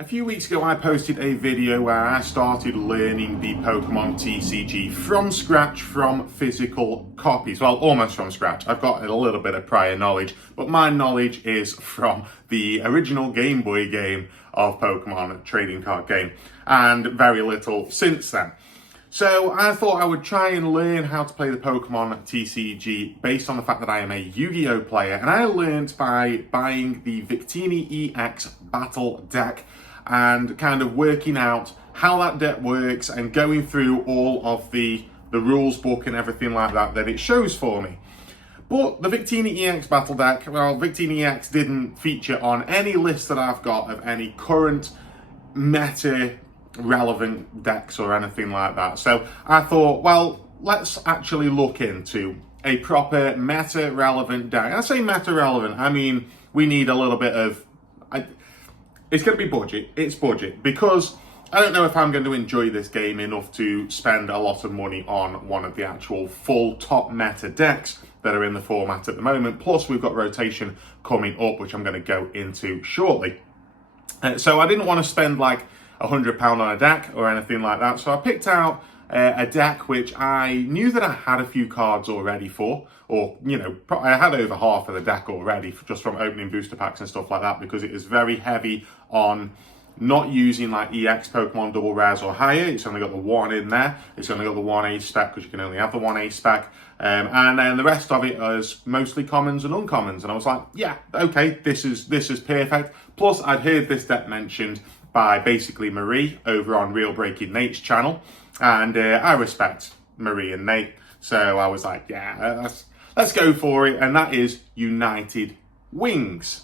A few weeks ago I posted a video where I started learning the Pokemon TCG from scratch from physical copies. Well, almost from scratch. I've got a little bit of prior knowledge, but my knowledge is from the original Game Boy game of Pokemon, trading card game, and very little since then. So I thought I would try and learn how to play the Pokemon TCG based on the fact that I am a Yu-Gi-Oh player, and I learned by buying the Victini EX Battle deck and kind of working out how that deck works and going through all of the rules book and everything like that it shows for me. But the Victini EX Battle deck, well, Victini EX didn't feature on any list that I've got of any current meta relevant decks or anything like that. So I thought, well, let's actually look into a proper meta relevant deck. I say meta relevant, I mean we need a little bit of it's going to be budget. It's budget because I don't know if I'm going to enjoy this game enough to spend a lot of money on one of the actual full top meta decks that are in the format at the moment. Plus we've got rotation coming up, which I'm going to go into shortly. So I didn't want to spend like £100 on a deck or anything like that. So I picked out a deck which I knew that I had a few cards already for, or, you know, I had over half of the deck already just from opening booster packs and stuff like that, because it is very heavy on not using like EX Pokemon double rares or higher. It's only got the one in there. It's only got the 1A spec because you can only have the 1A spec. And then the rest of it is mostly commons and uncommons. And I was like, yeah, okay, this is perfect. Plus I'd heard this deck mentioned by basically Marie over on Real Breaking Nate's channel. And I respect Marie and Nate. So I was like, yeah, let's go for it. And that is United Wings.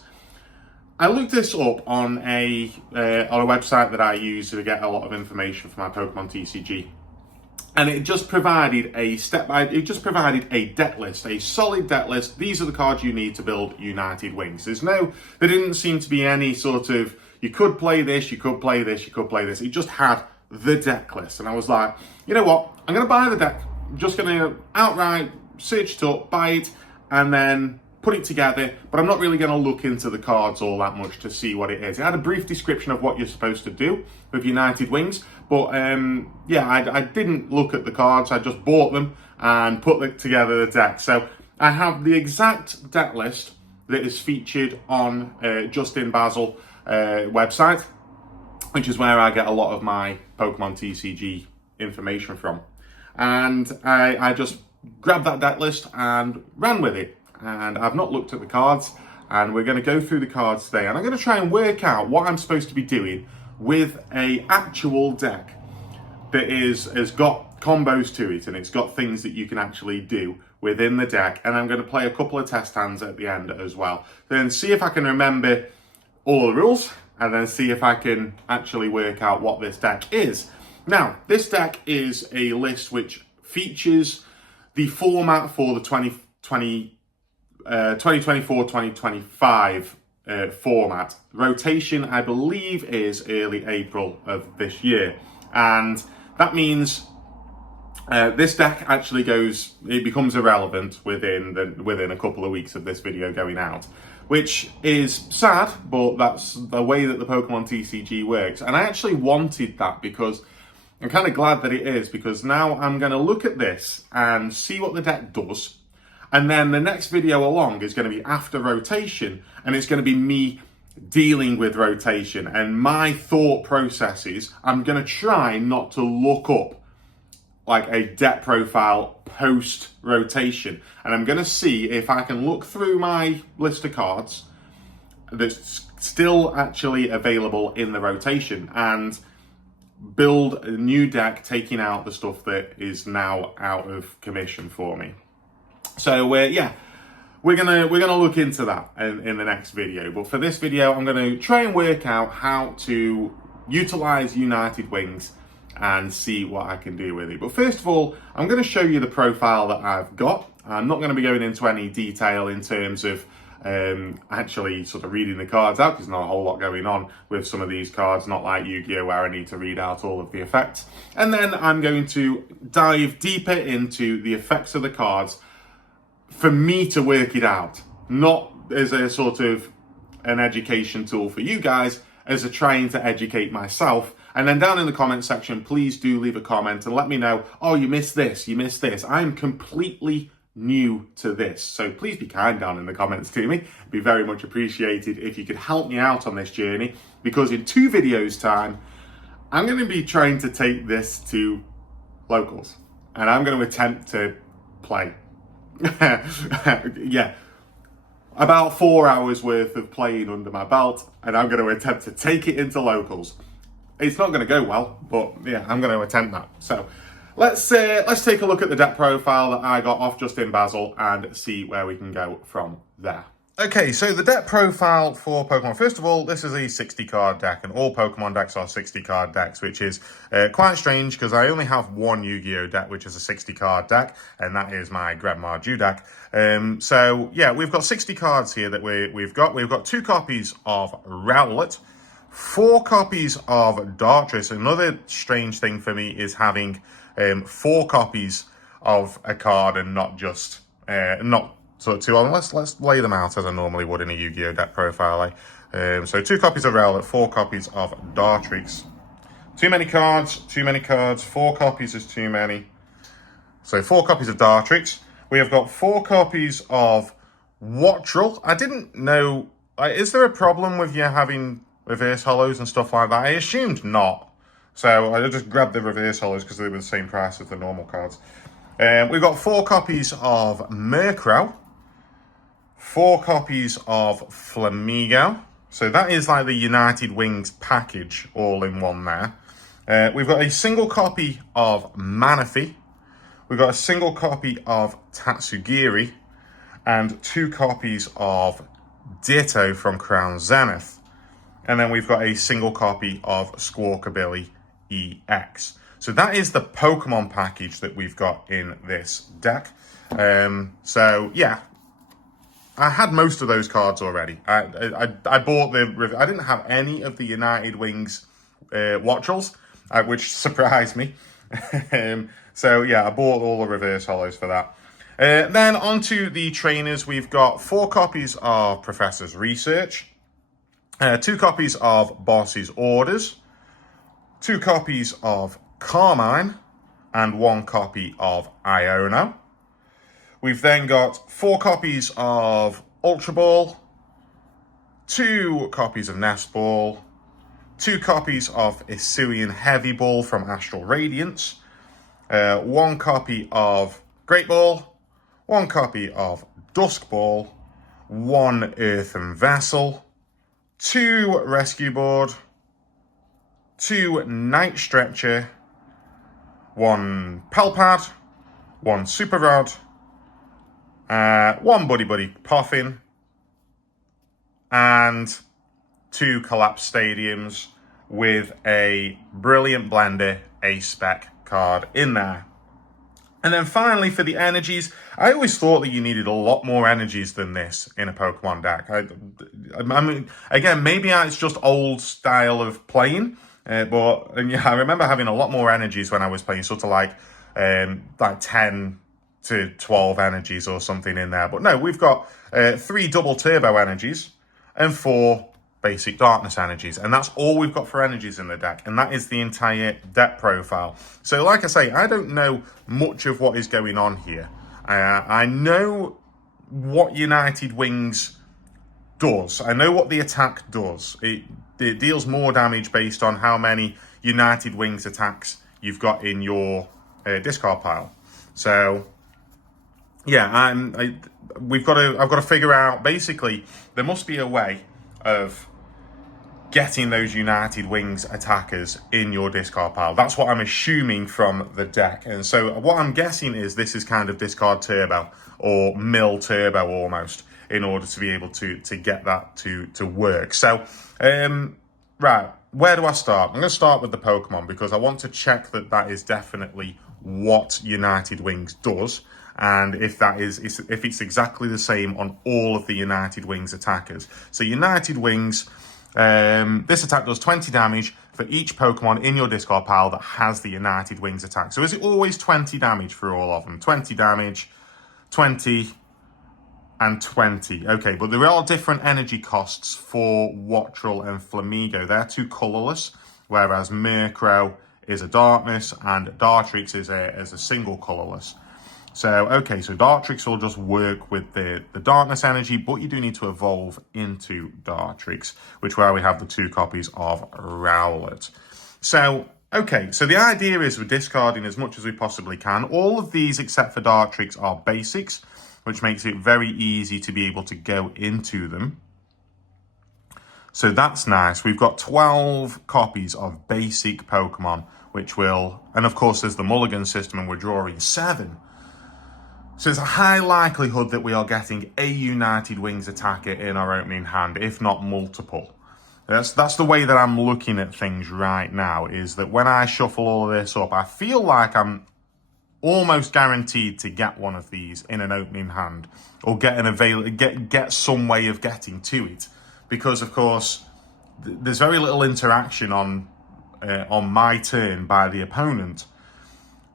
I looked this up on a website that I use to get a lot of information for my Pokemon TCG. And it just provided a deck list, a solid deck list. These are the cards you need to build United Wings. There didn't seem to be any sort of, you could play this, you could play this, you could play this. It just had the deck list. And I was like, you know what? I'm going to buy the deck. I'm just going to outright search it up, buy it, and then put it together. But I'm not really going to look into the cards all that much to see what it is. It had a brief description of what you're supposed to do with United Wings. But yeah, I didn't look at the cards. I just bought them and put together the deck. So I have the exact deck list that is featured on Justin Basil website, which is where I get a lot of my Pokemon TCG information from. And I just grabbed that deck list and ran with it. And I've not looked at the cards, and we're going to go through the cards today. And I'm going to try and work out what I'm supposed to be doing with a actual deck that has got combos to it, and it's got things that you can actually do within the deck. And I'm going to play a couple of test hands at the end as well. Then see if I can remember all the rules, and then see if I can actually work out what this deck is. Now, this deck is a list which features the format for the 2024-2025 format. Rotation, I believe, is early April of this year. And that means this deck actually becomes irrelevant within a couple of weeks of this video going out, which is sad, but that's the way that the Pokemon TCG works. And I actually wanted that because I'm kind of glad that it is, because now I'm going to look at this and see what the deck does. And then the next video along is going to be after rotation, and it's going to be me dealing with rotation and my thought processes. I'm going to try not to look up like a deck profile post rotation, and I'm going to see if I can look through my list of cards that's still actually available in the rotation and build a new deck, taking out the stuff that is now out of commission for me. So yeah, we're gonna look into that in the next video. But for this video, I'm gonna try and work out how to utilize United Wings and see what I can do with it. But first of all, I'm going to show you the profile that I've got. I'm not going to be going into any detail in terms of actually sort of reading the cards out, because there's not a whole lot going on with some of these cards, not like Yu-Gi-Oh where I need to read out all of the effects. And then I'm going to dive deeper into the effects of the cards for me to work it out, not as a sort of an education tool for you guys, as a trying to educate myself. And then down in the comment section, please do leave a comment and let me know, oh, you missed this, you missed this. I'm completely new to this. So please be kind down in the comments to me. It'd be very much appreciated if you could help me out on this journey, because in 2 videos time, I'm going to be trying to take this to locals and I'm going to attempt to play. Yeah. About 4 hours worth of playing under my belt, and I'm going to attempt to take it into locals. It's not going to go well, but yeah, I'm going to attempt that. So let's take a look at the deck profile that I got off Justin Basil and see where we can go from there. Okay, so the deck profile for Pokemon. First of all, this is a 60 card deck, and all Pokemon decks are 60 card decks, which is quite strange because I only have one Yu-Gi-Oh deck, which is a 60 card deck, and that is my Grandma Jew deck. So yeah, we've got 60 cards here that we've got. We've got 2 copies of Rowlet, 4 copies of Dartrix. Another strange thing for me is having 4 copies of a card and not just So 2 on. Let's lay them out as I normally would in a Yu-Gi-Oh deck profile. So 2 copies of Rowlet, 4 copies of Dartrix. Too many cards, 4 copies is too many. So 4 copies of Dartrix. We have got 4 copies of Wattrel. I didn't know, is there a problem with you having reverse hollows and stuff like that? I assumed not. So I just grabbed the reverse hollows because they were the same price as the normal cards. We've got 4 copies of Murkrow, 4 copies of Flamigo. So that is like the United Wings package all in one there. We've got a single copy of Manaphy. We've got a single copy of Tatsugiri and 2 copies of Ditto from Crown Zenith. And then we've got a single copy of Squawkabilly EX. So that is the Pokemon package that we've got in this deck. So yeah, I had most of those cards already. I bought I didn't have any of the United Wings Wattrels, which surprised me. So yeah, I bought all the reverse hollows for that. Then onto the trainers, we've got 4 copies of Professor's Research, 2 copies of Boss's Orders, 2 copies of Carmine, and 1 copy of Iono. We've then got 4 copies of Ultra Ball, 2 copies of Nest Ball, 2 copies of Hisuian Heavy Ball from Astral Radiance, 1 copy of Great Ball, 1 copy of Dusk Ball, 1 Earthen Vessel, 2 Rescue Board, 2 Night Stretcher, 1 Pelpad, 1 Super Rod, 1 Buddy Buddy Poffin, and 2 Collapsed Stadiums with a Brilliant Blender A-Spec card in there. And then finally for the energies, I always thought that you needed a lot more energies than this in a Pokemon deck. I mean, again, maybe it's just old style of playing, but yeah, I remember having a lot more energies when I was playing, sort of like 10 to 12 energies or something in there. But no, we've got 3 double turbo energies and 4 basic darkness energies, and that's all we've got for energies in the deck, and that is the entire deck profile. So like I say, I don't know much of what is going on here. I know what United Wings does. I know what the attack does. It deals more damage based on how many United Wings attacks you've got in your discard pile. So yeah, I've got to figure out, basically there must be a way of getting those United Wings attackers in your discard pile. That's what I'm assuming from the deck. And so what I'm guessing is this is kind of discard turbo or mill turbo almost, in order to be able to get that to work. So, right, where do I start? I'm going to start with the Pokemon because I want to check that that is definitely what United Wings does, and if it's exactly the same on all of the United Wings attackers. So United Wings, this attack does 20 damage for each Pokemon in your discard pile that has the United Wings attack. So is it always 20 damage for all of them? 20 damage, 20, and 20. Okay, but there are different energy costs for Wattrel and Flamigo. They're two colourless, whereas Murkrow is a darkness and Dartrix is a single colourless. So, okay, so Dartrix will just work with the darkness energy, but you do need to evolve into Dartrix, which where we have the 2 copies of Rowlet. So, okay, so the idea is we're discarding as much as we possibly can. All of these, except for Dartrix, are basics, which makes it very easy to be able to go into them. So that's nice. We've got 12 copies of basic Pokemon, which will, and of course there's the Mulligan system and we're drawing 7. So there's a high likelihood that we are getting a United Wings attacker in our opening hand, if not multiple. That's the way that I'm looking at things right now, is that when I shuffle all of this up, I feel like I'm almost guaranteed to get one of these in an opening hand, or get some way of getting to it, because of course there's very little interaction on my turn by the opponent.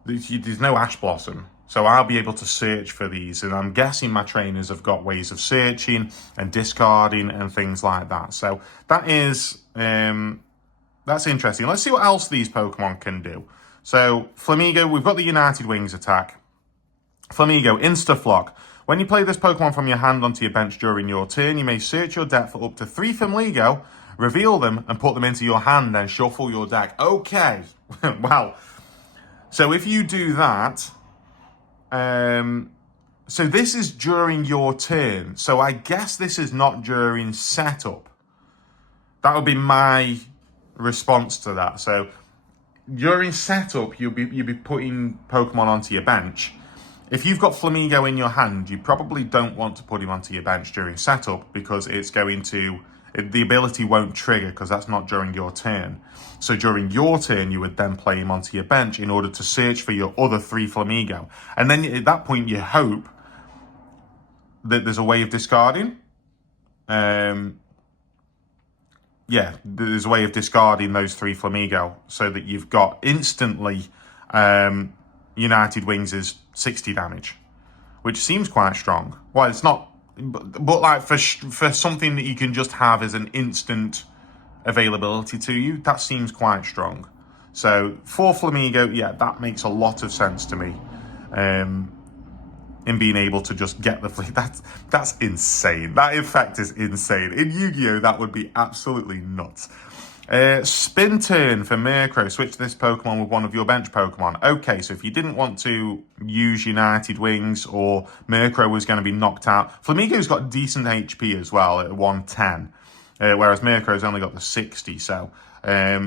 There's no Ash Blossom, so I'll be able to search for these, and I'm guessing my trainers have got ways of searching and discarding and things like that. So that is that's interesting. Let's see what else these Pokemon can do. So Flamigo, we've got the United Wings attack. Flamigo, Instaflock. When you play this Pokemon from your hand onto your bench during your turn, you may search your deck for up to 3 Flamigo, reveal them, and put them into your hand, then shuffle your deck. Okay, well, so if you do that, so this is during your turn. So I guess this is not during setup. That would be my response to that. So during setup, you'll be putting Pokemon onto your bench. If you've got Flamigo in your hand, you probably don't want to put him onto your bench during setup, because the ability won't trigger, because that's not during your turn. So during your turn, you would then play him onto your bench in order to search for your other 3 Flamigo. And then at that point, you hope that there's a way of discarding. Yeah, there's a way of discarding those 3 Flamigo so that you've got instantly United Wings is 60 damage, which seems quite strong. Well, it's not, but like for something that you can just have as an instant availability to you, that seems quite strong. So 4 Flamigo, yeah, that makes a lot of sense to me. In being able to just get the that's insane. That effect is insane. In Yu-Gi-Oh, that would be absolutely nuts. Spin turn for Murkrow. Switch this Pokemon with one of your bench Pokemon. Okay, so if you didn't want to use United Wings, or Murkrow was going to be knocked out, Flamigo's got decent HP as well at 110, whereas Murkrow's only got the 60. So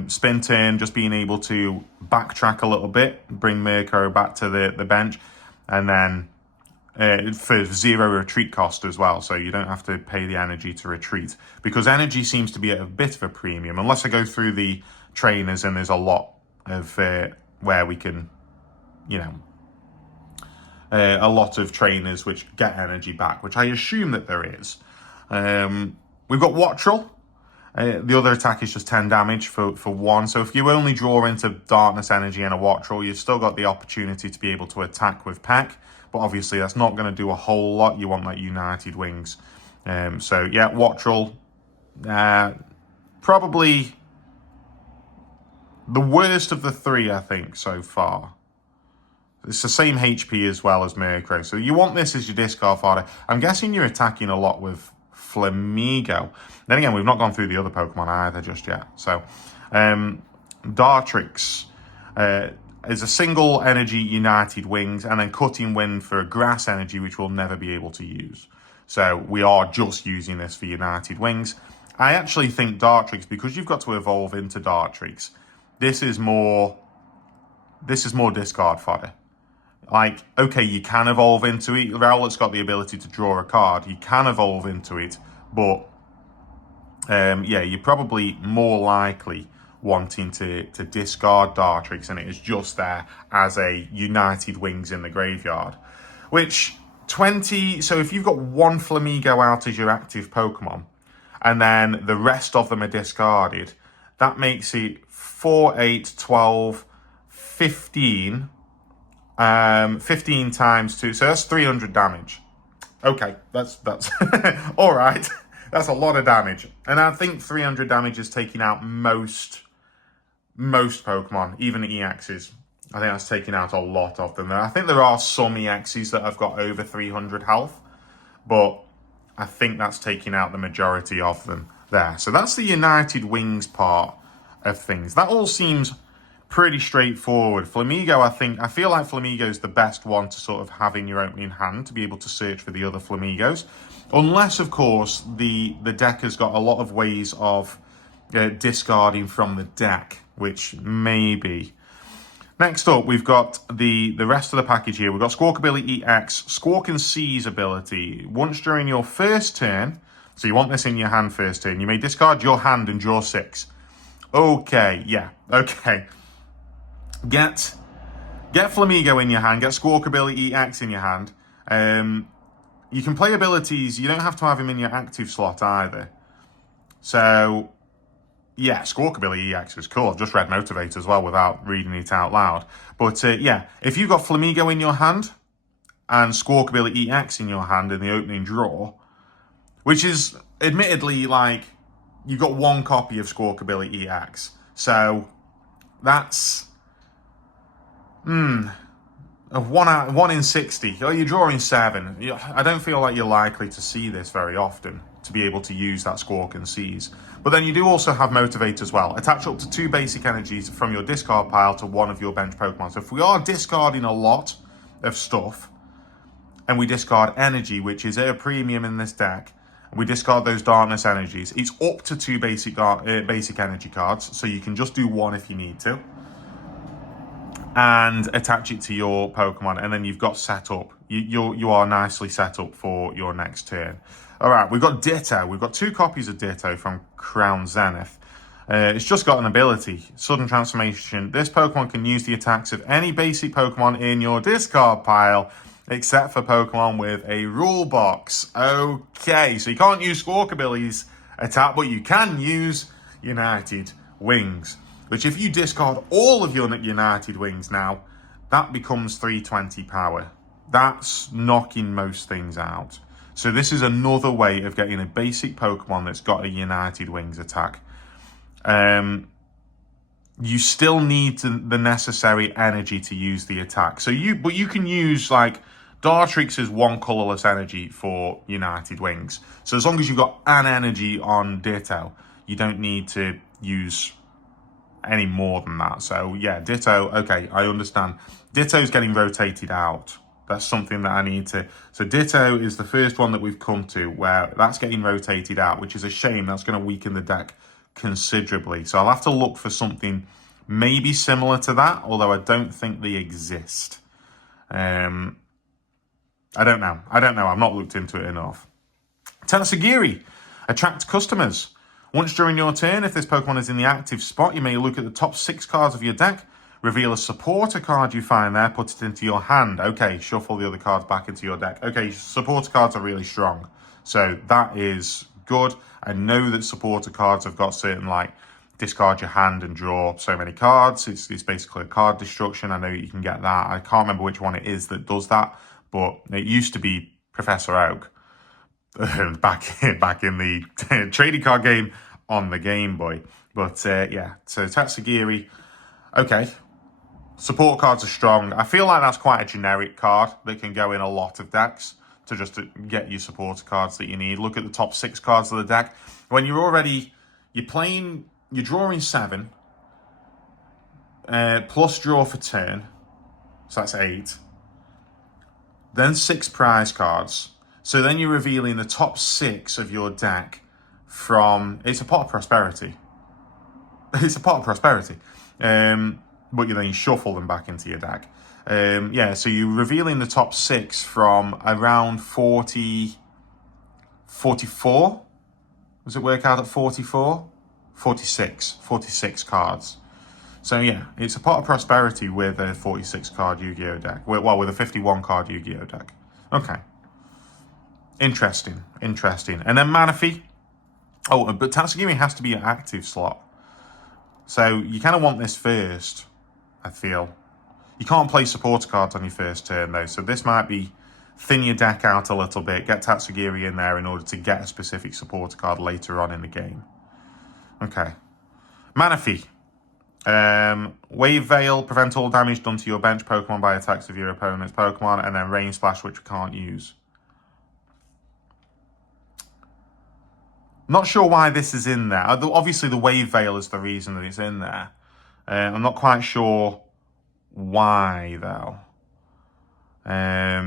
spin turn, just being able to backtrack a little bit, bring Murkrow back to the bench, and then for 0 retreat cost as well, so you don't have to pay the energy to retreat, because energy seems to be at a bit of a premium, unless I go through the trainers and there's a lot of where we can, a lot of trainers which get energy back, which I assume that there is. We've got Wattrel. The other attack is just 10 damage for 1. So if you only draw into Darkness Energy and a Wattrel, you've still got the opportunity to be able to attack with Peck. But obviously that's not going to do a whole lot. You want that United Wings. So yeah, Wattrel, probably the worst of the 3, I think, so far. It's the same HP as well as Murkrow. So you want this as your discard fodder. I'm guessing you're attacking a lot with Flamigo. Then again, we've not gone through the other Pokemon either just yet. So Dartrix is a single energy United Wings, and then Cutting Wind for a grass energy, which we'll never be able to use. So we are just using this for United Wings. I actually think Dartrix, because you've got to evolve into Dartrix, this is more discard fodder. Like, okay, you can evolve into it. Rowlet's got the ability to draw a card. You can evolve into it, but yeah, you're probably more likely wanting to discard Dartrix, and it is just there as a United Wings in the graveyard. Which, 20... So if you've got 1 Flamigo out as your active Pokemon, and then the rest of them are discarded, that makes it 4, 8, 12, 15... 15 times 2, so that's 300 damage. Okay, that's all right. That's a lot of damage, and I think 300 damage is taking out most Pokemon, even EXs. I think that's taking out a lot of them. I think there are some EXs that have got over 300 health, but I think that's taking out the majority of them there. So that's the United Wings part of things. That all seems pretty straightforward. Flamigo, I feel like Flamigo is the best one to sort of have in your opening hand to be able to search for the other Flamigos. Unless, of course, the deck has got a lot of ways of discarding from the deck, which may be. Next up, we've got the rest of the package here. We've got Squawkabilly EX, Squawk and Seize ability. Once during your first turn, so you want this in your hand first turn, you may discard your hand and draw 6. Okay, yeah, okay. Get Flamigo in your hand, get Squawkabilly EX in your hand. You can play abilities, you don't have to have him in your active slot either. So, yeah, Squawkabilly EX is cool. I've just read Motivate as well without reading it out loud. But yeah, if you've got Flamigo in your hand and Squawkabilly EX in your hand in the opening draw, which is admittedly like you've got one copy of Squawkabilly EX. So that's of 1 in 60. Oh, you're drawing 7. I don't feel like you're likely to see this very often to be able to use that Squawk and Seize. But then you do also have Motivate as well. Attach up to 2 basic energies from your discard pile to one of your bench Pokemon. So if we are discarding a lot of stuff, and we discard energy, which is at a premium in this deck, and we discard those darkness energies, it's up to 2 basic energy cards, so you can just do 1 if you need to. And attach it to your Pokemon, and then you've got set up. You are nicely set up for your next turn. All right, we've got Ditto. We've got 2 copies of Ditto from Crown Zenith. It's just got an ability, Sudden Transformation. This Pokemon can use the attacks of any basic Pokemon in your discard pile, except for Pokemon with a rule box. Okay, so you can't use Squawkabilly's attack, but you can use United Wings, which if you discard all of your United Wings now, that becomes 320 power. That's knocking most things out. So this is another way of getting a basic Pokemon that's got a United Wings attack. You still need the necessary energy to use the attack. But you can use like Dartrix is 1 colorless energy for United Wings. So as long as you've got an energy on Ditto, you don't need to use any more than that. So yeah, Ditto, okay, I understand. Ditto's getting rotated out. That's something that I need to... So Ditto is the first one that we've come to where that's getting rotated out, which is a shame. That's going to weaken the deck considerably. So I'll have to look for something maybe similar to that, although I don't think they exist. I don't know. I've not looked into it enough. Tatsugiri. Attract customers. Once during your turn, if this Pokemon is in the active spot, you may look at the top 6 cards of your deck, reveal a supporter card you find there, put it into your hand. Okay, shuffle the other cards back into your deck. Okay, supporter cards are really strong. So that is good. I know that supporter cards have got certain, like, discard your hand and draw so many cards. It's basically a card destruction. I know you can get that. I can't remember which one it is that does that, but it used to be Professor Oak back in the trading card game on the Game Boy. But yeah, so Tatsugiri, okay. Support cards are strong. I feel like that's quite a generic card that can go in a lot of decks to just get you supporter cards that you need. Look at the top 6 cards of the deck. When you're drawing 7, plus draw for turn, so that's 8. Then 6 prize cards. So then you're revealing the top 6 of your deck from... It's a pot of prosperity. It's a pot of prosperity. But then you shuffle them back into your deck. Yeah, so you're revealing the top 6 from around 44. Does it work out at 44? 46 cards. So yeah, it's a pot of prosperity with a 46 card Yu-Gi-Oh deck. Well, with a 51 card Yu-Gi-Oh deck. Okay. Interesting. And then Manaphy. Oh, but Tatsugiri has to be an active slot. So you kind of want this first, I feel. You can't play supporter cards on your first turn though, so this might be thin your deck out a little bit, get Tatsugiri in there in order to get a specific supporter card later on in the game. Okay. Manaphy. Wave Veil, prevent all damage done to your bench Pokemon by attacks of your opponent's Pokemon, and then Rain Splash, which we can't use. Not sure why this is in there. Obviously, the Wave Veil is the reason that it's in there. I'm not quite sure why, though. I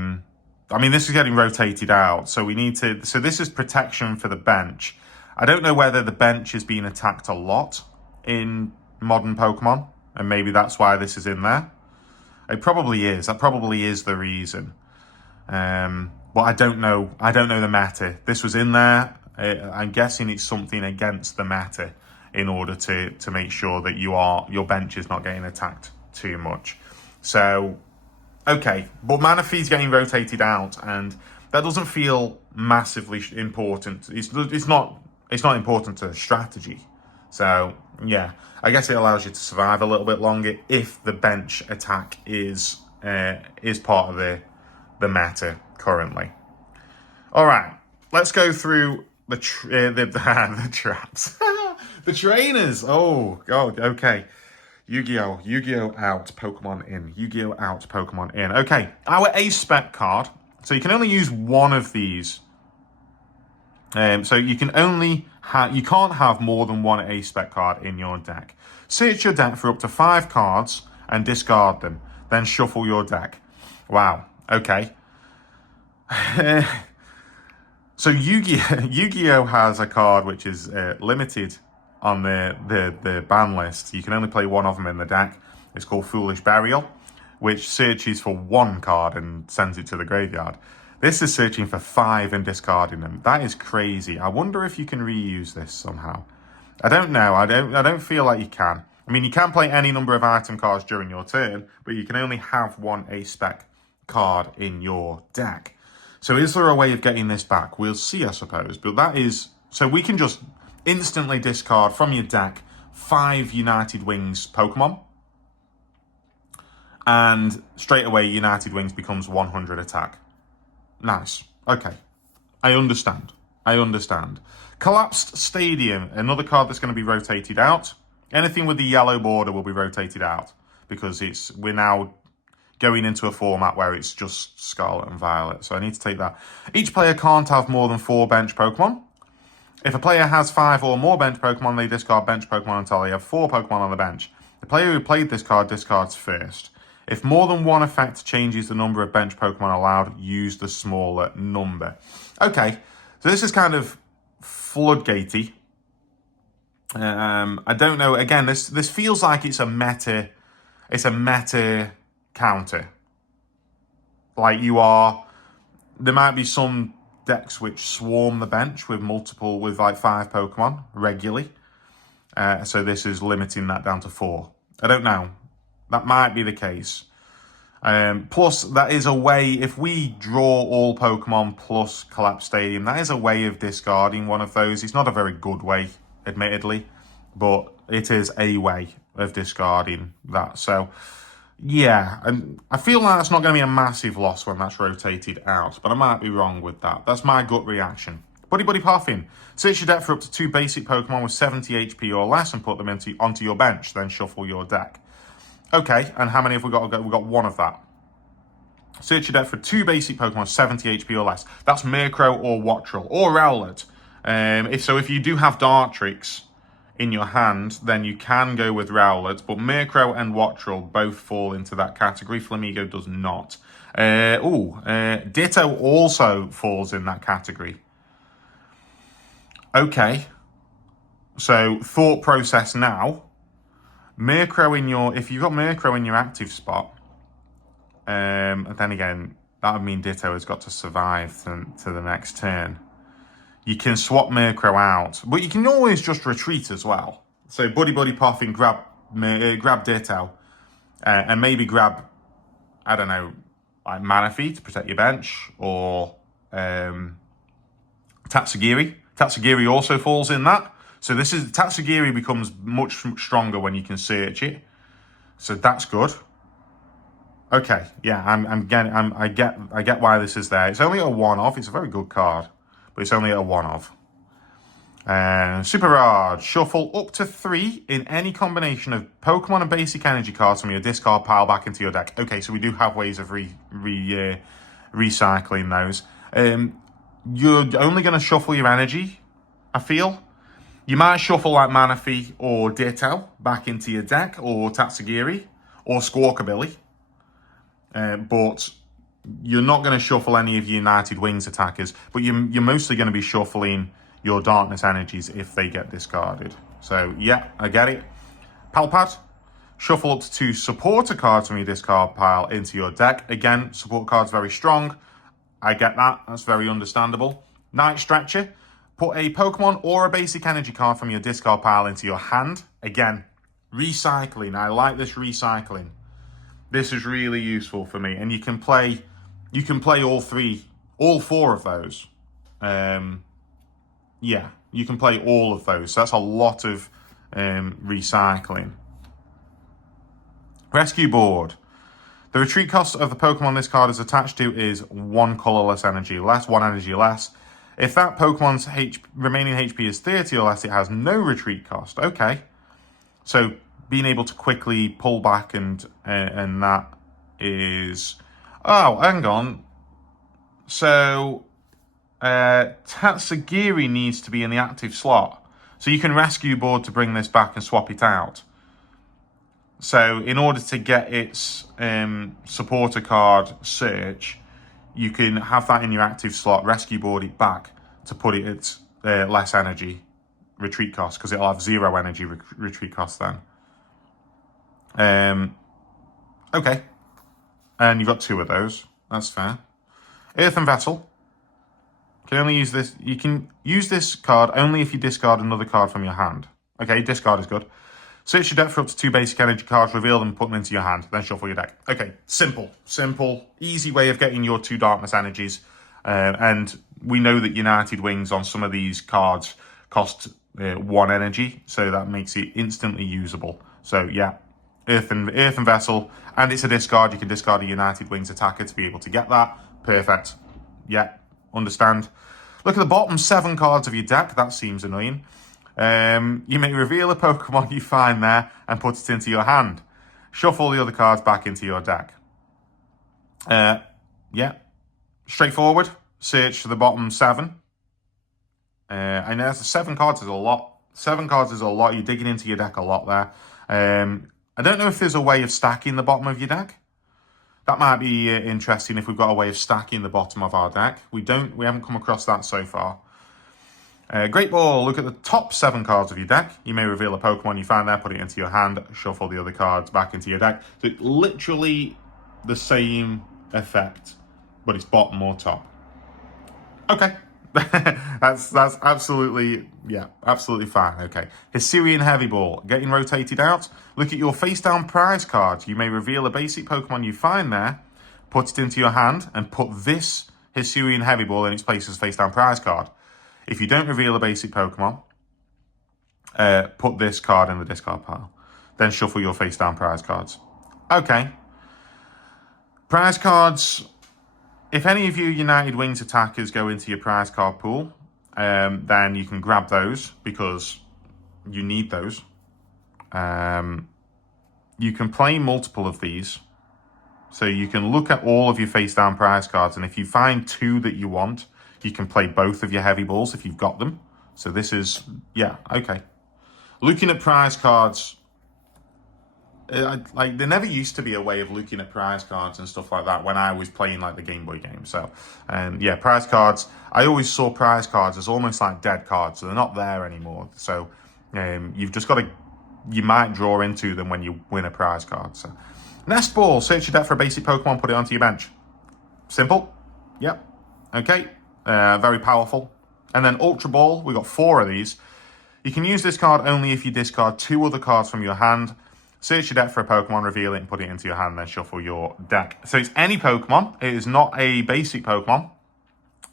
mean, this is getting rotated out, so we need to... So this is protection for the bench. I don't know whether the bench is being attacked a lot in modern Pokemon, and maybe that's why this is in there. It probably is. That probably is the reason. But I don't know. I don't know the meta. This was in there. I'm guessing it's something against the meta in order to make sure that your bench is not getting attacked too much. So, okay. But Manaphy's getting rotated out, and that doesn't feel massively important. It's not important to the strategy. So, yeah, I guess it allows you to survive a little bit longer if the bench attack is part of the meta currently. All right, let's go through the traps, the trainers. Oh God, okay. Yu-Gi-Oh out, Pokemon in. Yu-Gi-Oh out, Pokemon in. Okay, our A-Spec card. So you can only use one of these. So you can you can't have more than one A-Spec card in your deck. Search your deck for up to 5 cards and discard them. Then shuffle your deck. Wow. Okay. So Yu-Gi-Oh has a card which is limited on the ban list. You can only play one of them in the deck. It's called Foolish Burial, which searches for 1 card and sends it to the graveyard. This is searching for 5 and discarding them. That is crazy. I wonder if you can reuse this somehow. I don't know. I don't feel like you can. I mean, you can play any number of item cards during your turn, but you can only have 1 A-Spec card in your deck. So is there a way of getting this back? We'll see, I suppose. But that is... So we can just instantly discard from your deck 5 United Wings Pokemon. And straight away, United Wings becomes 100 attack. Nice. Okay. I understand. Collapsed Stadium, another card that's going to be rotated out. Anything with the yellow border will be rotated out because we're now going into a format where it's just Scarlet and Violet. So I need to take that. Each player can't have more than 4 bench Pokemon. If a player has 5 or more bench Pokemon, they discard bench Pokemon until they have 4 Pokemon on the bench. The player who played this card discards first. If more than one effect changes the number of bench Pokemon allowed, use the smaller number. Okay, so this is kind of floodgatey. I don't know. Again, this feels like it's a meta counter. Like there might be some decks which swarm the bench with like 5 Pokemon regularly. So this is limiting that down to 4. I don't know. That might be the case. Plus, that is a way, if we draw all Pokemon plus Collapse Stadium, that is a way of discarding one of those. It's not a very good way, admittedly, but it is a way of discarding that. So, yeah, and I feel like that's not going to be a massive loss when that's rotated out, but I might be wrong with that. That's my gut reaction. Buddy Puffin. Search your deck for up to 2 basic Pokemon with 70 HP or less and put them onto your bench, then shuffle your deck. Okay, and how many have we got? We've got 1 of that. Search your deck for 2 basic Pokemon, 70 HP or less. That's Murkrow or Wattrel or Rowlet. If you do have Dartrix in your hand, then you can go with Rowlet, but Murkrow and Wattrel both fall into that category. Flamigo does not. Ditto also falls in that category. Okay, so thought process now. If you've got Murkrow in your active spot, and then again, that would mean Ditto has got to survive to the next turn. You can swap Murkrow out, but you can always just retreat as well. So Buddy Puffin, grab Ditto, and maybe grab, I don't know, like Manaphy to protect your bench, or Tatsugiri. Tatsugiri also falls in that. So Tatsugiri becomes much stronger when you can search it. So that's good. Okay, yeah, I get why this is there. It's only a one of. It's a very good card, but it's only a one of. Super Rod, shuffle up to 3 in any combination of Pokemon and basic energy cards from your discard pile back into your deck. Okay, so we do have ways of recycling those. You're only going to shuffle your energy, I feel. You might shuffle like Manaphy or Ditto back into your deck, or Tatsugiri, or Squawkabilly. But you're not going to shuffle any of your United Wings attackers, but you're mostly going to be shuffling your Darkness energies if they get discarded. So, yeah, I get it. Palpad, shuffle up to 2 supporter cards from your discard pile into your deck. Again, support cards very strong. I get that. That's very understandable. Night Stretcher, put a Pokemon or a basic energy card from your discard pile into your hand. Again, recycling. I like this recycling. This is really useful for me, and you can play all 4 of those. Yeah, you can play all of those. So that's a lot of recycling. Rescue Board. The retreat cost of the Pokemon this card is attached to is 1 colorless energy less, 1 energy less. If that Pokemon's remaining HP is 30 or less, it has no retreat cost. Okay. So being able to quickly pull back and that is... Oh, hang on. So Tatsugiri needs to be in the active slot. So you can rescue board to bring this back and swap it out. So in order to get its supporter card search, you can have that in your active slot, rescue board it back to put it at less energy retreat cost, because it'll have 0 energy retreat cost then. Okay. And you've got 2 of those. That's fair. Earthen Vessel. Can only use this. You can use this card only if you discard another card from your hand. Okay, discard is good. Search your deck for up to 2 basic energy cards, reveal them, put them into your hand, then shuffle your deck. Okay, simple, easy way of getting your 2 Darkness energies. And we know that United Wings on some of these cards cost 1 energy, so that makes it instantly usable. So yeah, Earthen Vessel, and it's a discard. You can discard a United Wings attacker to be able to get that. Perfect. Yeah, understand. Look at the bottom 7 cards of your deck. That seems annoying. You may reveal a Pokemon you find there and put it into your hand. Shuffle the other cards back into your deck. Yeah, straightforward. Search for the bottom 7. I know 7 cards is a lot. 7 cards is a lot. You're digging into your deck a lot there. I don't know if there's a way of stacking the bottom of your deck. That might be interesting if we've got a way of stacking the bottom of our deck. We haven't come across that so far. Great Ball, look at the top 7 cards of your deck. You may reveal a Pokemon you find there, put it into your hand, shuffle the other cards back into your deck. So it's literally the same effect, but it's bottom or top. Okay. that's absolutely, yeah, absolutely fine. Okay. Hisuian Heavy Ball, getting rotated out. Look at your face down prize cards. You may reveal a basic Pokemon you find there, put it into your hand, and put this Hisuian Heavy Ball in its place as face down prize card. If you don't reveal a basic Pokemon, put this card in the discard pile. Then shuffle your face down prize cards. Okay. Prize cards. If any of your United Wings attackers go into your prize card pool, then you can grab those because you need those. You can play multiple of these. So you can look at all of your face down prize cards, and if you find 2 that you want, you can play both of your heavy balls if you've got them. So this is, yeah, okay. Looking at prize cards, like there never used to be a way of looking at prize cards and stuff like that when I was playing like the Game Boy game. So, yeah, prize cards. I always saw prize cards as almost like dead cards. So they're not there anymore. So you've just got to, you might draw into them when you win a prize card. So Nest Ball, search your deck for a basic Pokemon, put it onto your bench. Simple. Yep. Okay. Very powerful. And then Ultra Ball, we got 4 of these. You can use this card only if you discard 2 other cards from your hand. Search your deck for a Pokemon, reveal it, and put it into your hand, then shuffle your deck. So it's any Pokemon. It is not a basic Pokemon.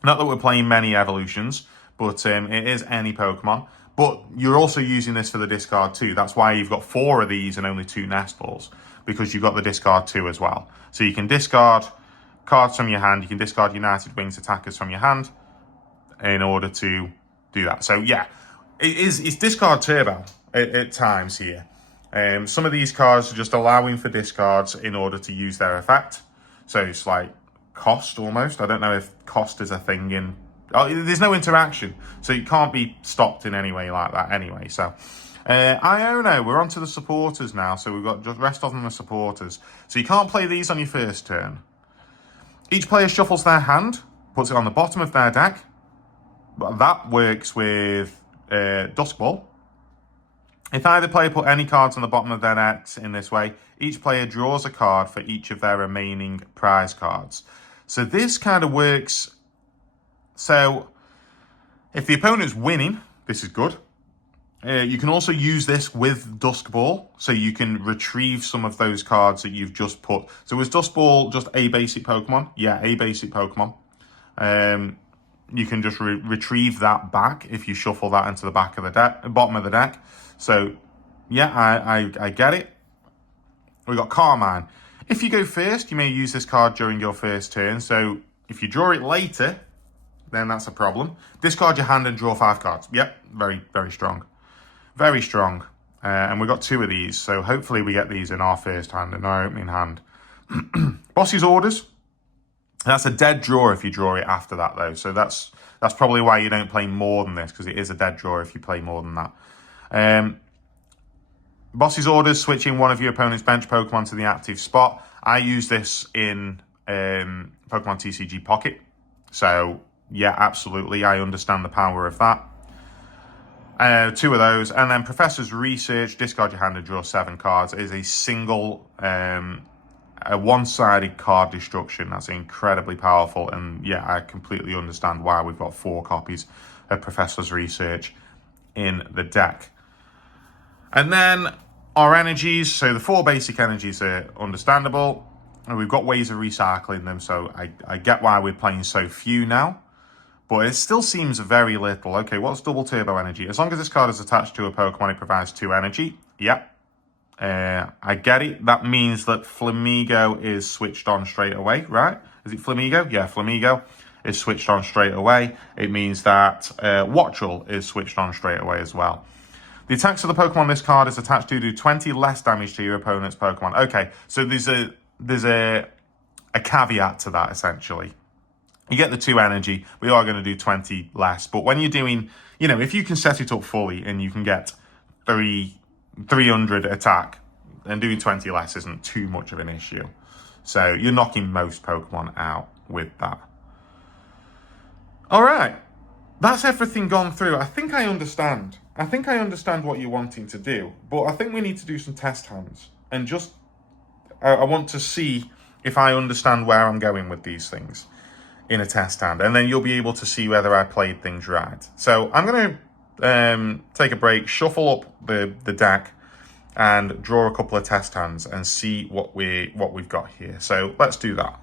Not that we're playing many evolutions, but it is any Pokemon. But you're also using this for the discard too. That's why you've got 4 of these and only 2 nest balls, because you've got the discard 2 as well. So you can discard cards from your hand. You can discard United Wings attackers from your hand in order to do that. So yeah, it's discard turbo at times here. Some of these cards are just allowing for discards in order to use their effect. So it's like cost almost. I don't know if cost is a thing in... Oh, there's no interaction, so it can't be stopped in any way like that anyway. So, Iono, we're on to the supporters now. So we've got just rest of them the supporters. So you can't play these on your first turn. Each player shuffles their hand, puts it on the bottom of their deck. That works with Dusk Ball. If either player put any cards on the bottom of their decks in this way, each player draws a card for each of their remaining prize cards. So this kind of works. So if the opponent's winning, this is good. You can also use this with Dusk Ball, so you can retrieve some of those cards that you've just put. So was Dusk Ball just a basic Pokemon? Yeah, a basic Pokemon. You can just retrieve that back if you shuffle that into the back of the deck, bottom of the deck. So yeah, I get it. We got Carmine. If you go first, you may use this card during your first turn. So if you draw it later, then that's a problem. Discard your hand and draw 5 cards. Yep, very, very strong. Very strong. And we've got 2 of these, so hopefully we get these in our first hand, in our opening hand. Boss's Orders. That's a dead draw if you draw it after that, though. So that's probably why you don't play more than this, because it is a dead draw if you play more than that. Boss's Orders, switching one of your opponent's bench Pokemon to the active spot. I use this in Pokemon TCG Pocket. So yeah, absolutely. I understand the power of that. 2 of those. And then Professor's Research, discard your hand and draw 7 cards. It is a single, a one-sided card destruction. That's incredibly powerful. And yeah, I completely understand why we've got 4 copies of Professor's Research in the deck. And then our energies. So the 4 basic energies are understandable. And we've got ways of recycling them. So I get why we're playing so few now. But it still seems very little. Okay, what's double turbo energy? As long as this card is attached to a Pokemon, it provides 2 energy. Yep. I get it. That means that Flamigo is switched on straight away, right? Is it Flamigo? Yeah, Flamigo is switched on straight away. It means that Watchel is switched on straight away as well. The attacks of the Pokemon this card is attached to do 20 less damage to your opponent's Pokemon. Okay, so there's a caveat to that, essentially. You get the 2 energy, we are going to do 20 less. But when you're doing, you know, if you can set it up fully and you can get 300 attack, then doing 20 less isn't too much of an issue. So you're knocking most Pokemon out with that. All right, that's everything gone through. I think I understand. I think I understand what you're wanting to do. But I think we need to do some test hands. And just, I want to see if I understand where I'm going with these things in a test hand, and then you'll be able to see whether I played things right. So I'm going to take a break, shuffle up the deck, and draw a couple of test hands and see what we've got here. So let's do that.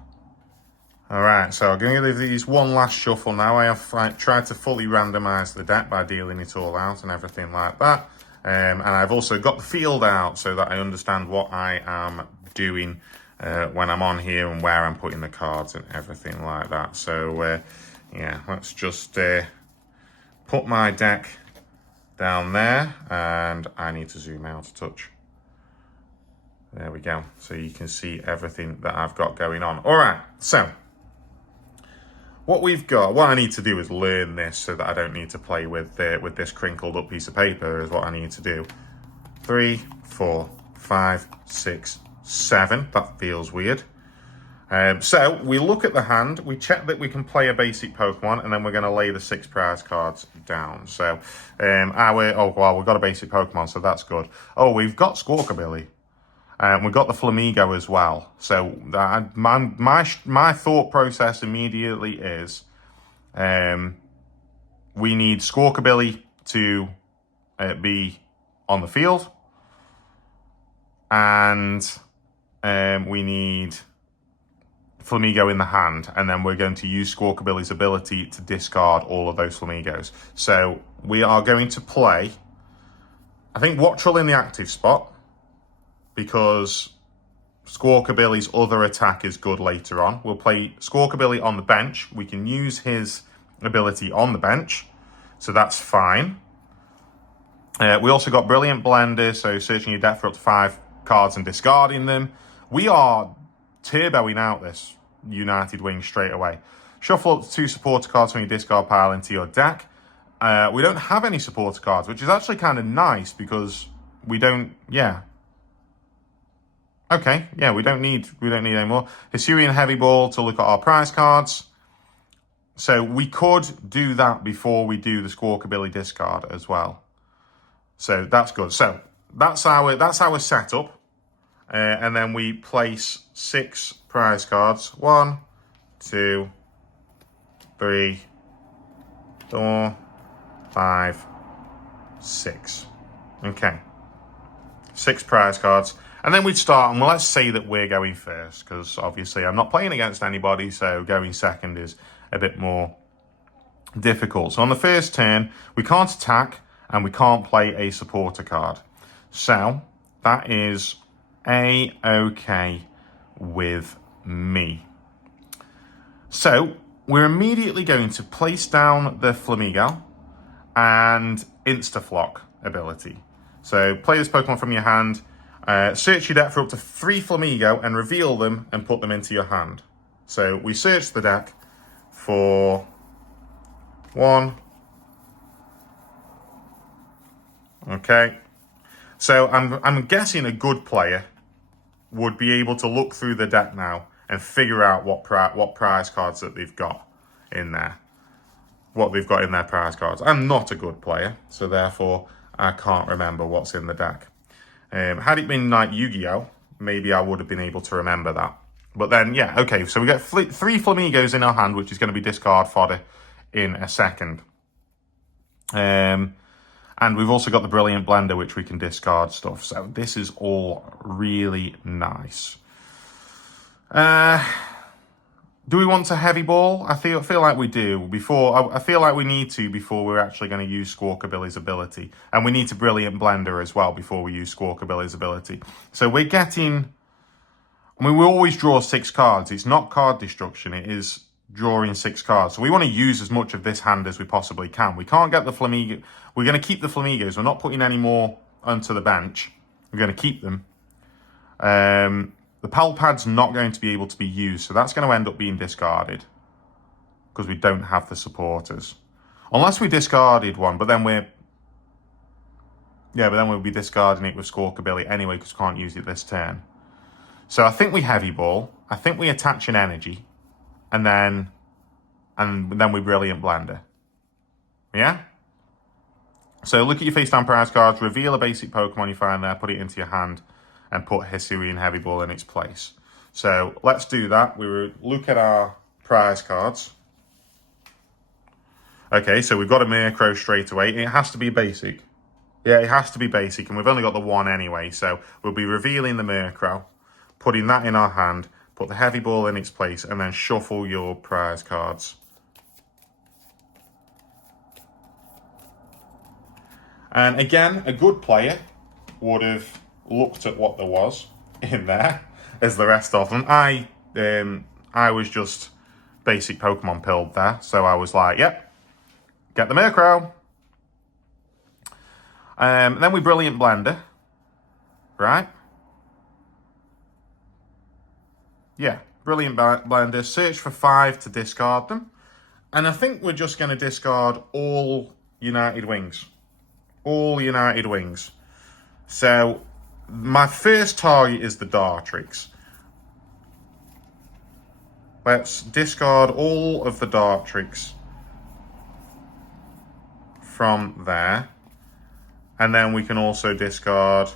All right, so I'm going to give these one last shuffle now. I have tried to fully randomize the deck by dealing it all out and everything like that. And I've also got the field out so that I understand what I am doing when I'm on here and where I'm putting the cards and everything like that. So yeah, let's just put my deck down there, and I need to zoom out a touch. There we go. So you can see everything that I've got going on. All right, so what I need to do is learn this so that I don't need to play with this crinkled up piece of paper is what I need to do. 3, 4, 5, 6, 7. That feels weird. So we look at the hand, we check that we can play a basic Pokemon, and then we're going to lay the 6 prize cards down. So we've got a basic Pokemon, so that's good. Oh, we've got Squawkabilly. We've got the Flamigo as well. So my thought process immediately is we need Squawkabilly to be on the field, and we need Flamigo in the hand, and then we're going to use Squawkabilly's ability to discard all of those Flamigos. So we are going to play, I think, Wattrel in the active spot, because Squawkabilly's other attack is good later on. We'll play Squawkabilly on the bench. We can use his ability on the bench, so that's fine. We also got Brilliant Blender, so searching your deck for up to 5 cards and discarding them. We are turboing out this United Wing straight away. Shuffle up to 2 supporter cards from your discard pile into your deck. We don't have any supporter cards, which is actually kind of nice because we don't, Okay, we don't need any more. Hisuian Heavy Ball to look at our prize cards. So we could do that before we do the Squawkabilly discard as well. So that's good. So that's our setup. And then we place 6 prize cards. 1, 2, 3, 4, 5, 6. Okay. 6 prize cards. And then we'd start, and let's say that we're going first, because obviously I'm not playing against anybody, so going second is a bit more difficult. So on the first turn, we can't attack, and we can't play a supporter card. So that is A-okay with me. So we're immediately going to place down the Flamigo and Instaflock ability. So play this Pokemon from your hand, search your deck for up to 3 Flamigo and reveal them and put them into your hand. So we search the deck for 1. Okay. So I'm guessing a good player would be able to look through the deck now and figure out what prize cards that they've got in there. What they've got in their prize cards. I'm not a good player, so therefore I can't remember what's in the deck. Had it been like Yu-Gi-Oh, maybe I would have been able to remember that. But then, okay, so we got 3 Flamigos in our hand, which is going to be discard fodder in a second. And we've also got the Brilliant Blender, which we can discard stuff. So this is all really nice. Do we want to heavy ball? I feel like we do. I feel like we need to before we're actually going to use Squawkabilly's ability. And we need to Brilliant Blender as well before we use Squawkabilly's ability. So we're getting... we always draw 6 cards. It's not card destruction. It is drawing 6 cards. So we want to use as much of this hand as we possibly can. We can't get the Flamigo. We're going to keep the Flamigos. We're not putting any more onto the bench. We're going to keep them. The Pal Pad's not going to be able to be used, so that's going to end up being discarded because we don't have the supporters. Unless we discarded one, but then we'll be discarding it with Squawkabilly anyway because we can't use it this turn. So I think we heavy ball. I think we attach an energy, and then we Brilliant Blender. Yeah. So look at your face down prize cards. Reveal a basic Pokemon you find there. Put it into your hand. And put Hisuian Heavy Ball in its place. So let's do that. We will look at our prize cards. Okay, so we've got a Murkrow straight away. It has to be basic. Yeah, it has to be basic, and we've only got the 1 anyway. So we'll be revealing the Murkrow, putting that in our hand, put the Heavy Ball in its place, and then shuffle your prize cards. And again, a good player would have looked at what there was in there as the rest of them. I was just basic Pokemon pilled there, so I was like, yep, get the Murkrow. Then we Brilliant Blender, right? Yeah, Brilliant Blender. Search for 5 to discard them. And I think we're just going to discard all United Wings. All United Wings. So my first target is the Dartrix. Let's discard all of the Dartrix from there. And then we can also discard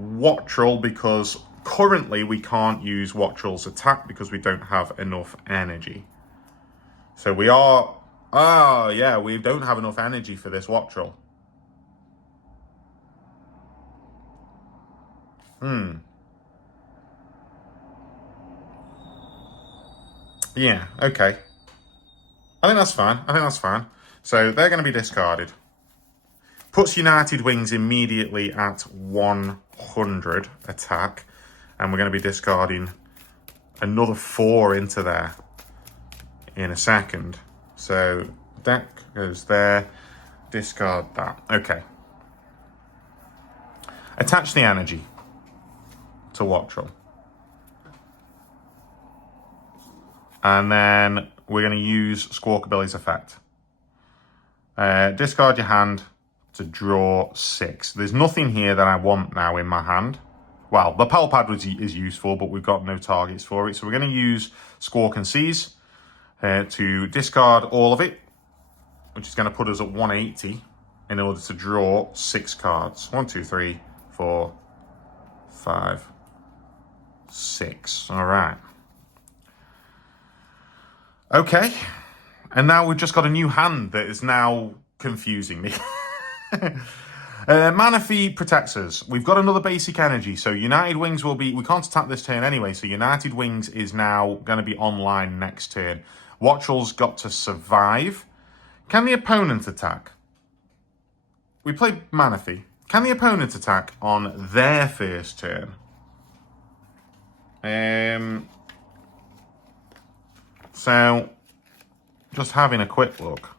Wattrel because currently we can't use Wattrel's attack because we don't have enough energy. So we are... we don't have enough energy for this Wattrel. Yeah, okay. I think that's fine. I think that's fine. So they're going to be discarded. Puts United Wings immediately at 100 attack. And we're going to be discarding another 4 into there in a second. So deck goes there. Discard that. Okay. Attach the energy to Wattrel. And then we're going to use Squawkabilly's effect. Discard your hand to draw 6. There's nothing here that I want now in my hand. Well, the Pal Pad is useful, but we've got no targets for it. So we're going to use Squawk and Seize to discard all of it, which is going to put us at 180 in order to draw 6 cards. 1, 2, 3, 4, 5, 6. All right. Okay. And now we've just got a new hand that is now confusing me. Manaphy protects us. We've got another basic energy, so United Wings will be... We can't attack this turn anyway, so United Wings is now going to be online next turn. Wattrel's got to survive. Can the opponent attack? We play Manaphy. Can the opponent attack on their first turn? So, just having a quick look.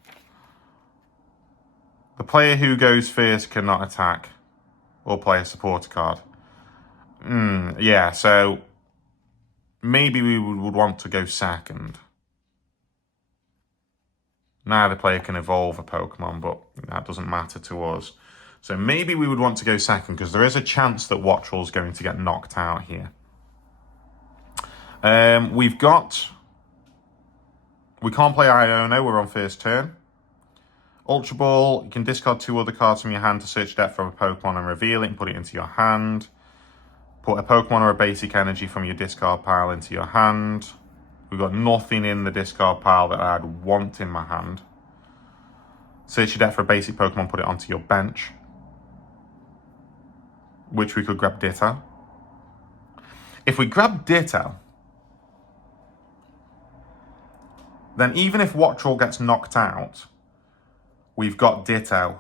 The player who goes first cannot attack or play a supporter card. Yeah, so maybe we would want to go second. Neither player can evolve a Pokemon, but that doesn't matter to us. So maybe we would want to go second because there is a chance that Wattrel's going to get knocked out here. We've got... We can't play Iono, we're on first turn. Ultra Ball, you can discard 2 other cards from your hand to search depth from a Pokemon and reveal it and put it into your hand. Put a Pokemon or a basic energy from your discard pile into your hand. We've got nothing in the discard pile that I'd want in my hand. Search your depth for a basic Pokemon, put it onto your bench. Which we could grab Ditto. If we grab Ditto, then even if Wattrel gets knocked out, we've got Ditto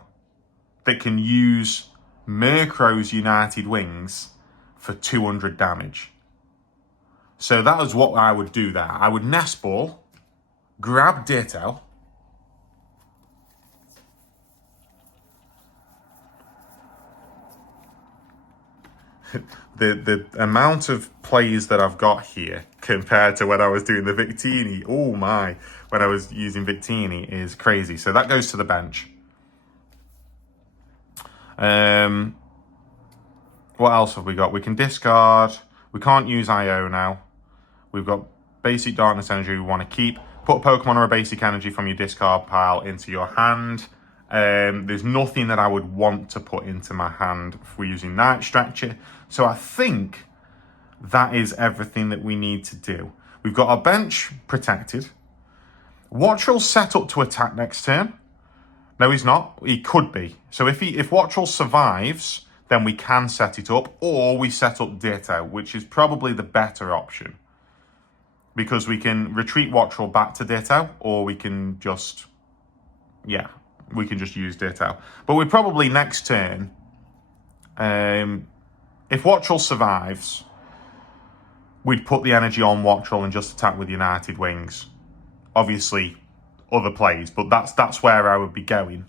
that can use Murkrow's United Wings for 200 damage. So that is what I would do there. I would Nest Ball, grab Ditto, the amount of plays that I've got here compared to when I was doing the Victini, oh my, when I was using Victini is crazy. So that goes to the bench. What else have we got? We can discard. We can't use IO now. We've got basic darkness energy we want to keep. Put a Pokemon or a basic energy from your discard pile into your hand. There's nothing that I would want to put into my hand if we're using Night Stretcher. So I think that is everything that we need to do. We've got our bench protected. Wattrel's set up to attack next turn. No, he's not. He could be. So if Wattrel survives, then we can set it up, or we set up Ditto, which is probably the better option. Because we can retreat Wattrel back to Ditto, or we can just, yeah, we can just use Ditto. But we probably next turn, if Wattrel survives, we'd put the energy on Wattrel and just attack with United Wings. Obviously, other plays, but that's where I would be going.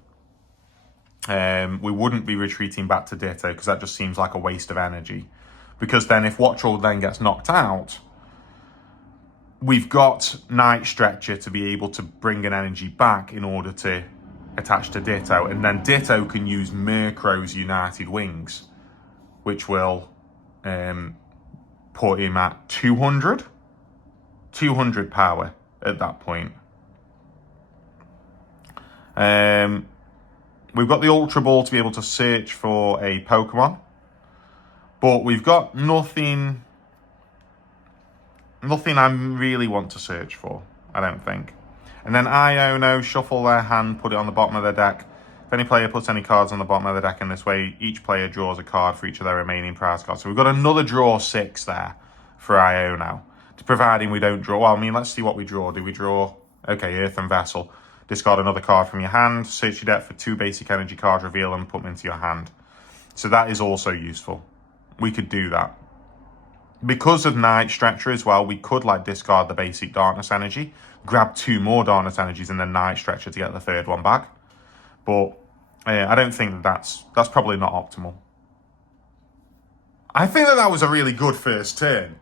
We wouldn't be retreating back to Ditto because that just seems like a waste of energy. Because then if Wattrel then gets knocked out, we've got Night Stretcher to be able to bring an energy back in order to attach to Ditto. And then Ditto can use Murkrow's United Wings, which will put him at 200 power at that point. We've got the Ultra Ball to be able to search for a Pokemon, but we've got nothing I really want to search for, I don't think. And then Iono, shuffle their hand, put it on the bottom of their deck. If any player puts any cards on the bottom of the deck in this way, each player draws a card for each of their remaining prize cards. So we've got another draw 6 there for Iono. providing we don't draw. Well, I mean, let's see what we draw. Do we draw? Okay, Earthen Vessel. Discard another card from your hand. Search your deck for 2 basic energy cards, reveal them, put them into your hand. So that is also useful. We could do that. Because of Night Stretcher as well, we could like discard the basic Darkness Energy, grab 2 more Darkness Energies and then Night Stretcher to get the 3rd one back. But I don't think that's probably not optimal. I think that was a really good first turn.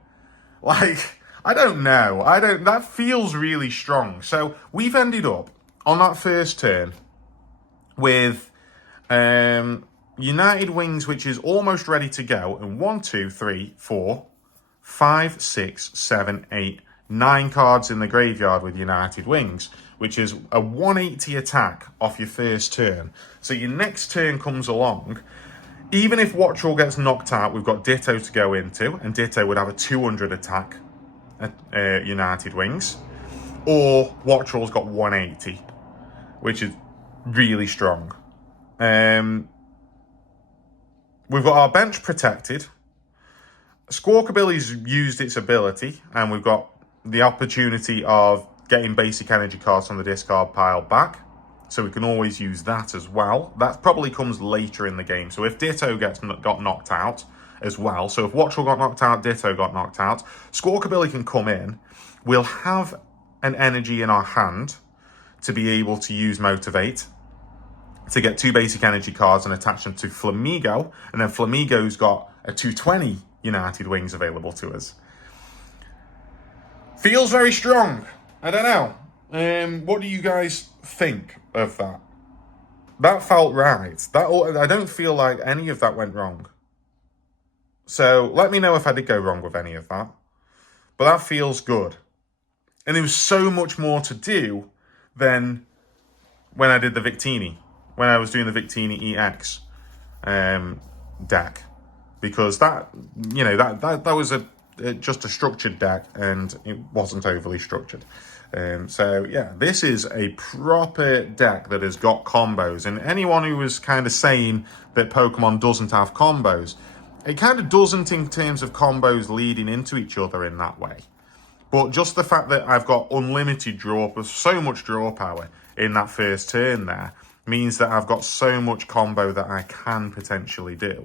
Like, I don't know. That feels really strong. So we've ended up on that first turn with United Wings, which is almost ready to go, and 1, 2, 3, 4, 5, 6, 7, 8, 9 cards in the graveyard with United Wings, which is a 180 attack off your first turn. So your next turn comes along. Even if Watchall gets knocked out, we've got Ditto to go into, and Ditto would have a 200 attack at United Wings. Or Watchall's got 180, which is really strong. We've got our bench protected. Squawkabilly's used its ability, and we've got the opportunity of getting basic energy cards from the discard pile back. So we can always use that as well. That probably comes later in the game. So if Ditto got knocked out as well, so if Watchall got knocked out, Ditto got knocked out, Squawkabilly can come in. We'll have an energy in our hand to be able to use Motivate to get 2 basic energy cards and attach them to Flamigo. And then Flamigo's got a 220 United Wings available to us. Feels very strong. I don't know. What do you guys think of that? That felt right. I don't feel like any of that went wrong. So let me know if I did go wrong with any of that. But that feels good. And there was so much more to do than when I did the Victini. When I was doing the Victini EX deck. Because that was just a structured deck, and it wasn't overly structured. So yeah, this is a proper deck that has got combos, and anyone who was kind of saying that Pokemon doesn't have combos, it kind of doesn't in terms of combos leading into each other in that way. But just the fact that I've got unlimited draw, so much draw power in that first turn there, means that I've got so much combo that I can potentially do.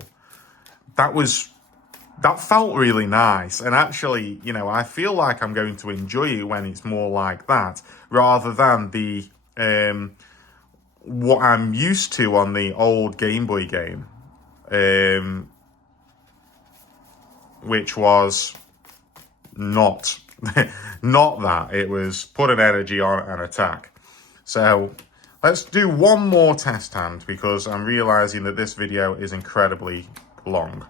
That felt really nice, and actually, I feel like I'm going to enjoy it when it's more like that, rather than the what I'm used to on the old Game Boy game, which was not not that. It was put an energy on and attack. So let's do one more test hand, because I'm realizing that this video is incredibly long.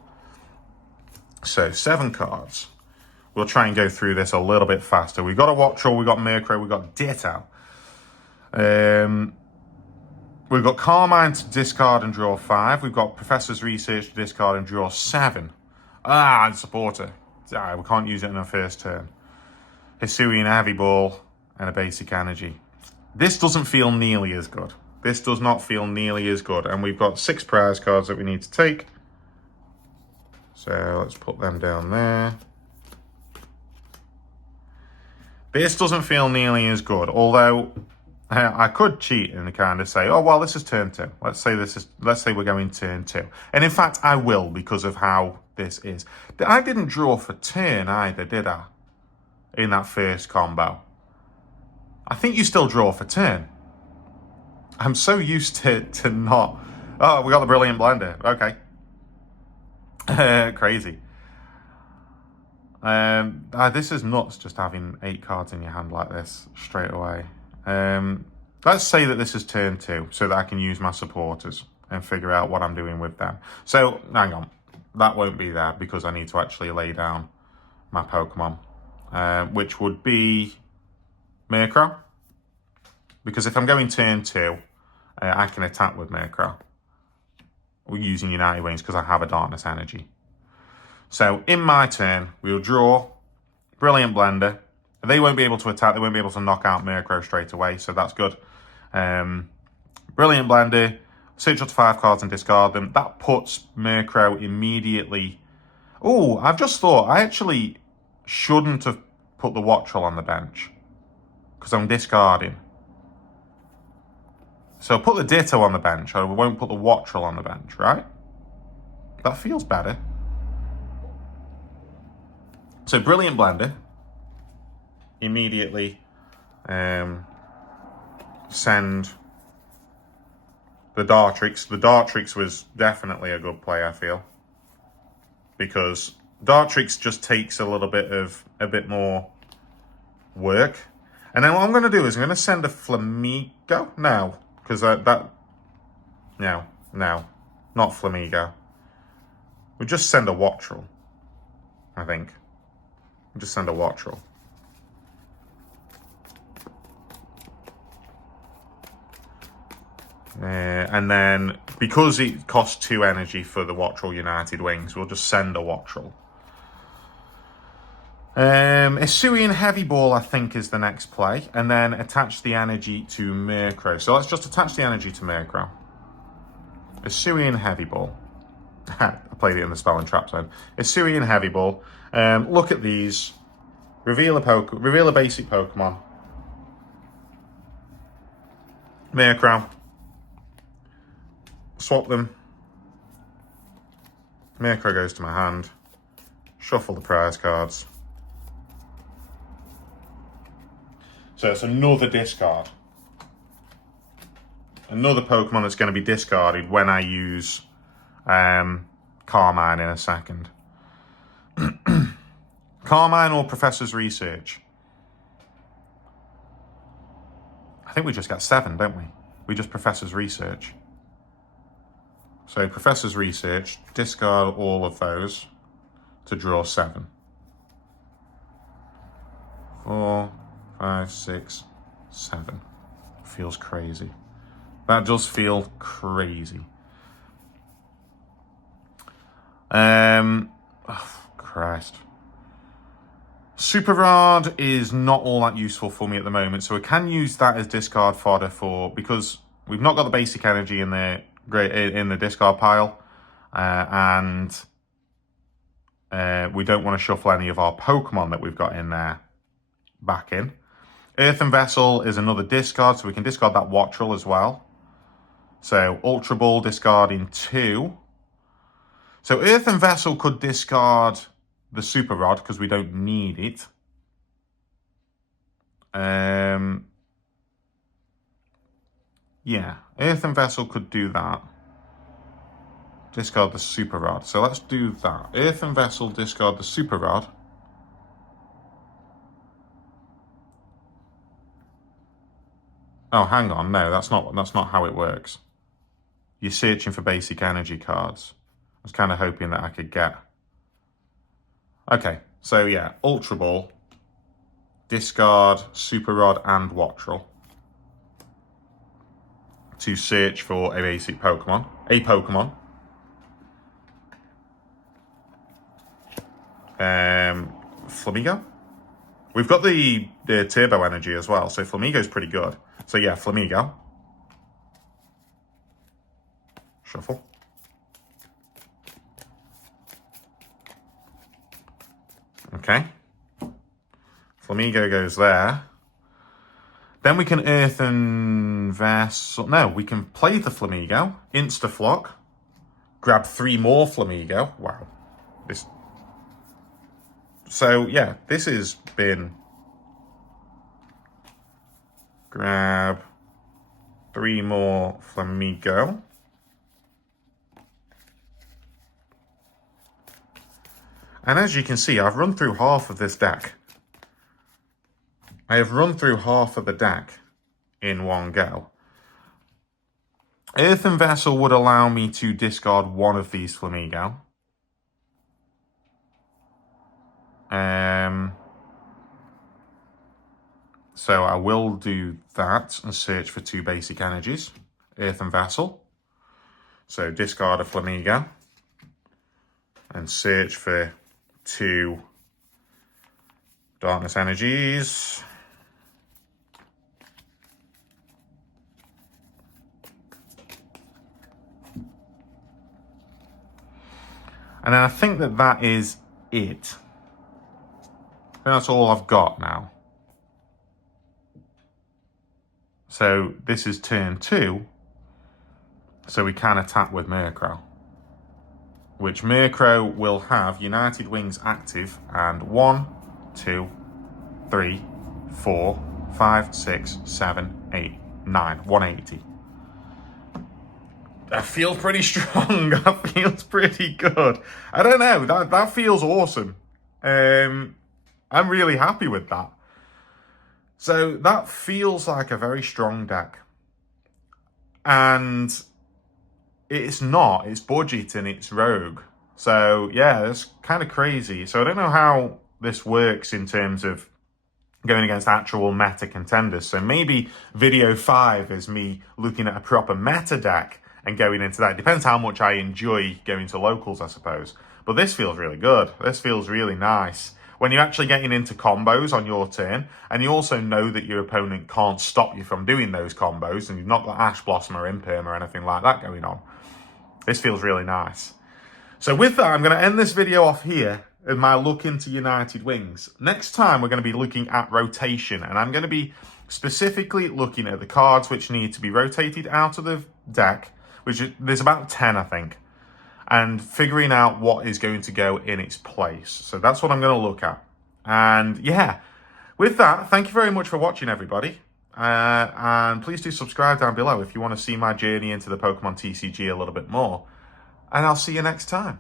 So 7 cards. We'll try and go through this a little bit faster. We've got a Watchall, we've got Murkrow, we've got Ditto. We've got Carmine to discard and draw 5. We've got Professor's Research to discard and draw 7. And Supporter. We can't use it in our first turn. Hisuian Heavy Ball and a Basic Energy. This doesn't feel nearly as good. This does not feel nearly as good. And we've got 6 prize cards that we need to take. So let's put them down there. This doesn't feel nearly as good, although I could cheat and kind of say, oh, well, this is turn 2. Let's say we're going turn 2. And in fact, I will, because of how this is. I didn't draw for turn either, did I? In that first combo. I think you still draw for turn. I'm so used to not. Oh, we got the Brilliant Blender. Okay. Crazy. This is nuts, just having 8 cards in your hand like this straight away. Let's say that this is turn 2, so that I can use my supporters and figure out what I'm doing with them. So, hang on. That won't be there, because I need to actually lay down my Pokemon, which would be Murkrow. Because if I'm going turn 2, I can attack with Murkrow. We're using United Wings because I have a Darkness Energy. So in my turn, we'll draw Brilliant Blender. They won't be able to attack. They won't be able to knock out Murkrow straight away, so that's good. Brilliant Blender. Search up to 5 cards and discard them. That puts Murkrow immediately. Oh, I've just thought I actually shouldn't have put the Wattrel on the bench because I'm discarding. So put the Ditto on the bench, or we won't put the Wattrel on the bench, right? That feels better. So Brilliant Blender. Immediately send the Dartrix. The Dartrix was definitely a good play, I feel. Because Dartrix just takes a bit more work. And then what I'm going to do is I'm going to send a Flamigo. No, because no, not Flamigo. We'll just send a Wattrel, I think. We'll just send a Wattrel. And then, because it costs 2 energy for the Wattrel United Wings, we'll just send a Wattrel. Hisuian Heavy Ball, I think, is the next play. And then attach the energy to Murkrow. So let's just attach the energy to Murkrow. Hisuian Heavy Ball. I played it in the Spell and Trap Zone. Hisuian Heavy Ball. Look at these. Reveal a basic Pokemon. Murkrow. Swap them. Murkrow goes to my hand. Shuffle the prize cards. So it's another discard. Another Pokemon that's going to be discarded when I use Carmine in a second. Carmine or Professor's Research? I think we just get 7, don't we? We just Professor's Research. So Professor's Research, discard all of those to draw 7. 4, 5, 6, 7. Feels crazy. That does feel crazy. Oh, Christ. Super Rod is not all that useful for me at the moment, so we can use that as discard fodder because we've not got the basic energy in the discard pile, and we don't want to shuffle any of our Pokemon that we've got in there back in. Earthen Vessel is another discard, so we can discard that Wattrel as well. So Ultra Ball discarding 2. So Earthen Vessel could discard the Super Rod because we don't need it. Yeah, Earthen Vessel could do that. Discard the Super Rod. So let's do that. Earthen Vessel, discard the Super Rod. Oh, hang on. No, that's not how it works. You're searching for basic energy cards. I was kind of hoping that I could get... Okay, so yeah, Ultra Ball, discard Super Rod and Wattrel to search for a basic Pokemon. Flamigo. We've got the Turbo Energy as well, so Flamigo's pretty good. So yeah, Flamigo. Shuffle. Okay. Flamigo goes there. Then we can Earthen Vessel. No, we can play the Flamigo. Instaflock. Grab 3 more Flamigo. Wow. So, yeah, this has been... Grab 3 more Flamigo. And as you can see, I've run through half of this deck. I have run through half of the deck in one go. Earthen Vessel would allow me to discard 1 of these Flamigo. So I will do that and search for 2 basic energies. Earthen Vessel. So discard a Flamigo. And search for 2 Darkness Energies. And then I think that is it. think that's all I've got now. So this is turn 2. So we can attack with Murkrow. Which Murkrow will have United Wings active, and 1, 2, 3, 4, 5, 6, 7, 8, 9, 180. That feels pretty strong. That feels pretty good. I don't know. That feels awesome. I'm really happy with that. So that feels like a very strong deck. And it's not. It's budget and it's rogue. So yeah, that's kind of crazy. So I don't know how this works in terms of going against actual meta contenders. So maybe video 5 is me looking at a proper meta deck and going into that. It depends how much I enjoy going to locals, I suppose. But this feels really good. This feels really nice. When you're actually getting into combos on your turn, and you also know that your opponent can't stop you from doing those combos, and you've not got Ash Blossom or Imperm or anything like that going on. This feels really nice. So with that, I'm going to end this video off here in my look into United Wings. Next time, we're going to be looking at rotation, and I'm going to be specifically looking at the cards which need to be rotated out of the deck, which is, there's about 10, I think, and figuring out what is going to go in its place. So that's what I'm going to look at. And yeah, with that, thank you very much for watching, everybody. And please do subscribe down below if you want to see my journey into the Pokemon TCG a little bit more. And I'll see you next time.